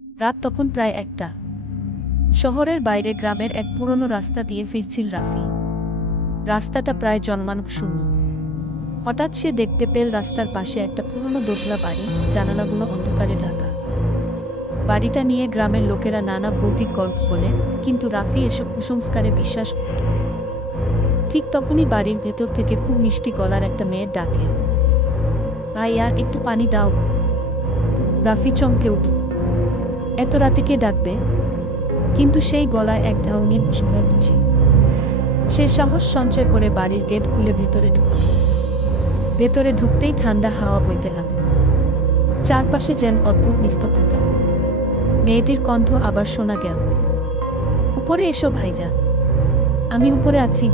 রাত তখন প্রায় ১টা। শহরের বাইরে গ্রামের এক পুরনো রাস্তা দিয়ে ফিরছিল রাফি। রাস্তাটা প্রায় জনমানবশূন্য। হঠাৎ সে দেখতে পেল রাস্তার পাশে একটা পুরনো দোতলা বাড়ি, জানালাগুলো অন্ধকারে ঢাকা। বাড়িটা নিয়ে গ্রামের লোকেরা নানা ভৌতিক গল্প বলে, কিন্তু রাফি এসব কুসংস্কারে বিশ্বাস করত। ঠিক তখনই বাড়ির ভেতর থেকে খুব মিষ্টি গলার একটা মেয়ের ডাকে, ভাইয়া একটু পানি দাও। রাফি চমকে উঠল। এত রাতে কে ডাকবে? কিন্তু সেই গলায় এক ধরনের ভয় ছিল। সে সাহস সঞ্চয় করে বাড়ির গেট খুলে ভেতরে ঢুকল। ভেতরে ঢুকতেই ঠান্ডা হাওয়া বইতে লাগল। চারপাশে যেন অদ্ভুত নিস্তব্ধতা। মেয়েটির কণ্ঠ আবার শোনা গেল, উপরে এসো ভাইজা, আমি উপরে আছি।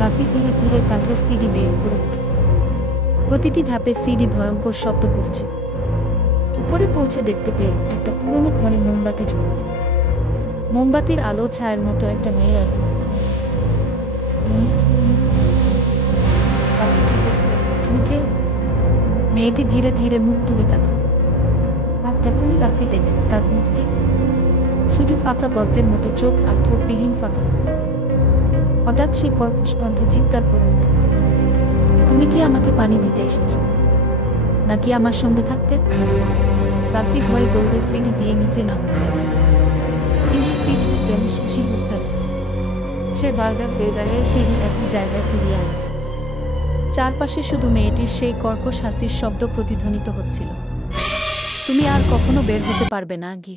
রাফি ধীরে ধীরে কাঠের সিঁড়ি বের করে উঠল। প্রতিটি ধাপে সিঁড়ি ভয়ঙ্কর শব্দ করছে। উপরে পৌঁছে দেখতে পেয়ে একটা পুরনো ঘরে মোমবাতি জ্বলছে। মোমবাতির আলো ছায়ার মতো একটা মেয়ে এলো। রাফি জিজ্ঞেস করল, তুমি কে? মেয়েটি ধীরে ধীরে মুখ তুলে তাকাল। আর তখনই রাফি দেখল তার মুখ নেই, শুধু ফাঁকা গর্তের মতো চোখ আর ঠোঁটবিহীন ফাঁকা। হঠাৎ সে কর্কশ কণ্ঠে চিৎকার করে উঠল, তুমি কি আমাকে পানি দিতে এসেছো, নাকি আমার সঙ্গে থাকতে? রাফি ভয়ে দৌড়ে সিঁড়ি দিয়ে নিচে নামতে লাগল। কিন্তু সিঁড়ি যেন শেষই হচ্ছে না। সে বারবার বেড়ালে সিঁড়ি একই জায়গায় ফিরিয়ে আনছে। চারপাশে শুধু মেয়েটির সেই কর্কশ হাসির শব্দ প্রতিধ্বনিত হচ্ছিল, তুমি আর কখনো বের হতে পারবে না গি।